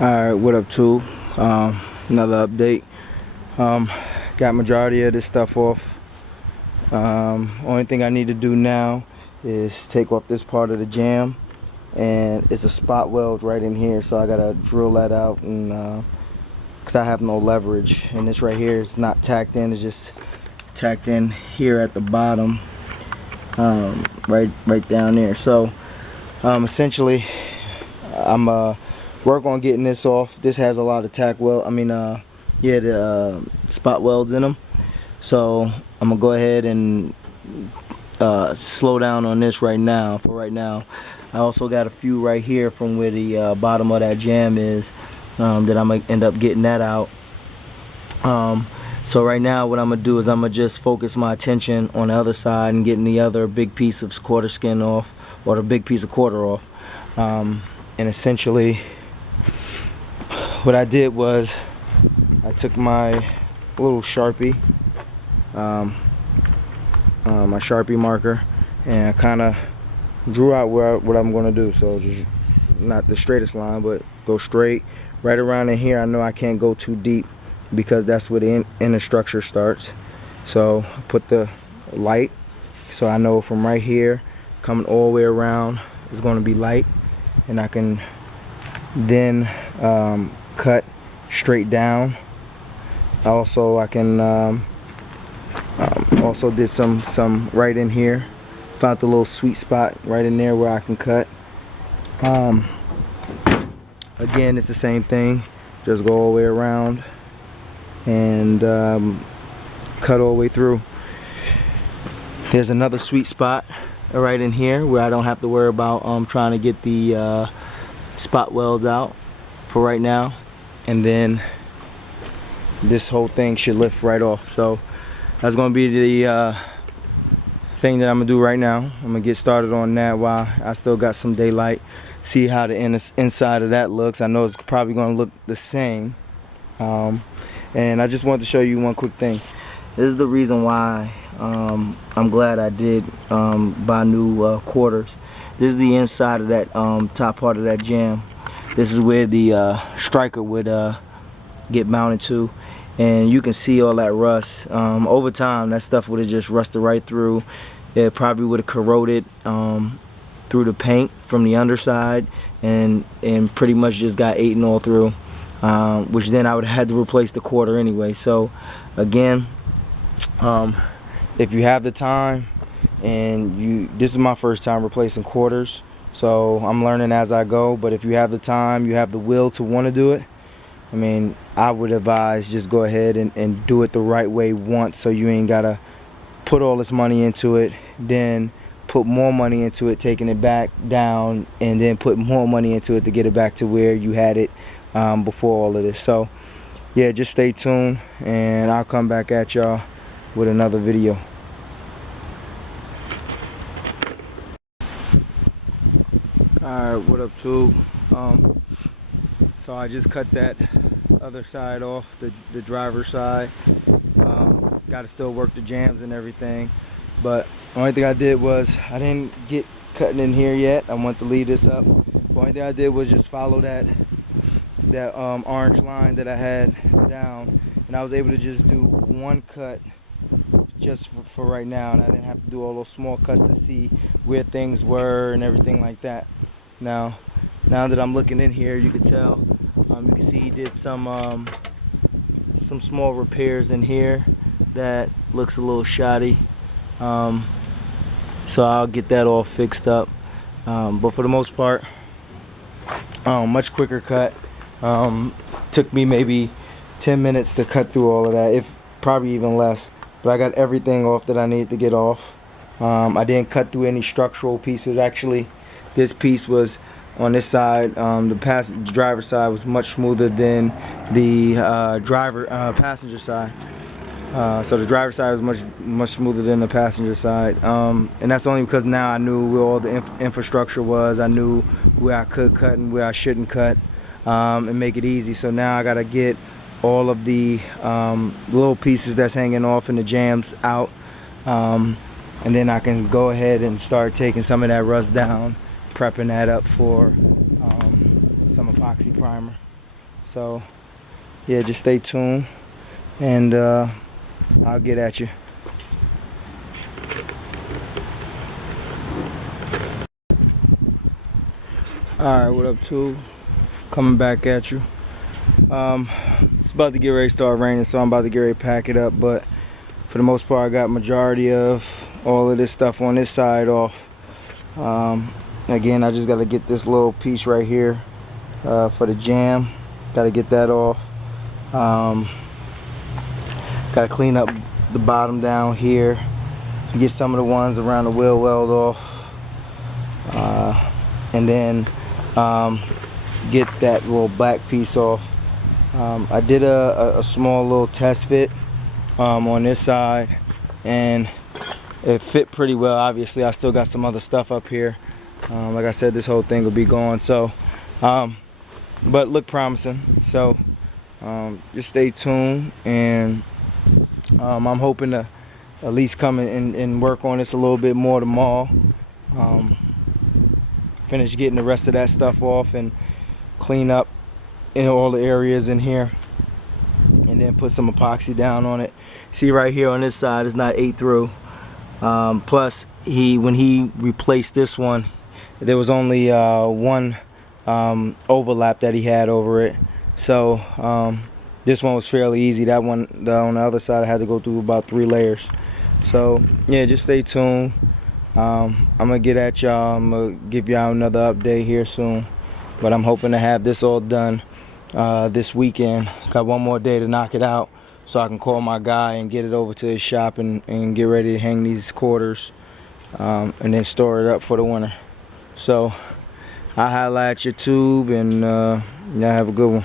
Alright, what up, too? Another update. Got majority of this stuff off. Only thing I need to do now is take off this part of the jam, and it's a spot weld right in here, so I gotta drill that out, and because I have no leverage, and this right here is not tacked in, it's just tacked in here at the bottom, right down there. So essentially I'm work on getting this off. This has a lot of the spot welds in them, so I'm gonna go ahead and slow down on this right now. For right now, I also got a few right here from where the bottom of that jam is, that I'm gonna end up getting that out. So right now what I'm gonna do is I'm gonna just focus my attention on the other side and getting the other big piece of quarter skin off, or the big piece of quarter off. And essentially what I did was I took my little Sharpie, my Sharpie marker, and I kind of drew out what I'm going to do. So just not the straightest line, but go straight right around in here. I know I can't go too deep because that's where the inner structure starts. So I put the light, so I know from right here coming all the way around is going to be light, and I can then cut straight down. Also, I can also did some right in here. Found the little sweet spot right in there where I can cut. Again, it's the same thing. Just go all the way around and cut all the way through. There's another sweet spot right in here where I don't have to worry about trying to get the spot welds out for right now, and then this whole thing should lift right off. So that's going to be the thing that I'm gonna do right now. I'm gonna get started on that while I still got some daylight, see how the inside of that looks. I know it's probably going to look the same, and I just wanted to show you one quick thing. This is the reason why I'm glad I did buy new quarters. This is the inside of that top part of that jam. This is where the striker would get mounted to, and you can see all that rust. Over time, that stuff would have just rusted right through. It probably would have corroded through the paint from the underside, and pretty much just got eaten all through, which then I would have had to replace the quarter anyway. So again, if you have the time, and this is my first time replacing quarters, so I'm learning as I go, but if you have the time, you have the will to want to do it, I mean, I would advise just go ahead and do it the right way once, so you ain't gotta put all this money into it, then put more money into it, taking it back down, and then put more money into it to get it back to where you had it before all of this. So yeah, just stay tuned, and I'll come back at y'all with another video. Alright, what up, tube? So I just cut that other side off, the driver's side. Got to still work the jams and everything, but the only thing I did was I didn't get cutting in here yet. I want to leave this up. The only thing I did was just follow that orange line that I had down, and I was able to just do one cut just for right now, and I didn't have to do all those small cuts to see where things were and everything like that. Now that I'm looking in here, you can tell, you can see he did some small repairs in here that looks a little shoddy. So I'll get that all fixed up. But for the most part, much quicker cut. Took me maybe 10 minutes to cut through all of that, if probably even less. But I got everything off that I needed to get off. I didn't cut through any structural pieces. Actually, this piece was on this side. The driver side was much smoother than the passenger side. So the driver's side was much smoother than the passenger side, and that's only because now I knew where all the infrastructure was. I knew where I could cut and where I shouldn't cut, and make it easy. So now I gotta get all of the little pieces that's hanging off and the jams out, and then I can go ahead and start taking some of that rust down, prepping that up for some epoxy primer. So yeah, just stay tuned, and I'll get at you. Alright, what up, tube? Coming back at you. It's about to get ready to start raining, so I'm about to get ready to pack it up, but for the most part I got majority of all of this stuff on this side off. Again, I just got to get this little piece right here for the jam. Got to get that off. Got to clean up the bottom down here, get some of the ones around the wheel weld off, and then get that little black piece off. I did a small little test fit on this side, and it fit pretty well. Obviously I still got some other stuff up here. Like I said, this whole thing will be gone, so but look promising. So just stay tuned, and I'm hoping to at least come and work on this a little bit more tomorrow. Finish getting the rest of that stuff off and clean up in all the areas in here, and then put some epoxy down on it. See right here on this side, it's not ate through. Plus when he replaced this one, there was only one overlap that he had over it. So this one was fairly easy. That one on the other side I had to go through about 3 layers. So yeah, just stay tuned. I'm gonna get at y'all. I'm gonna give y'all another update here soon, but I'm hoping to have this all done this weekend. Got one more day to knock it out, so I can call my guy and get it over to his shop and get ready to hang these quarters, and then store it up for the winter. So I'll holla at your tube, and y'all have a good one.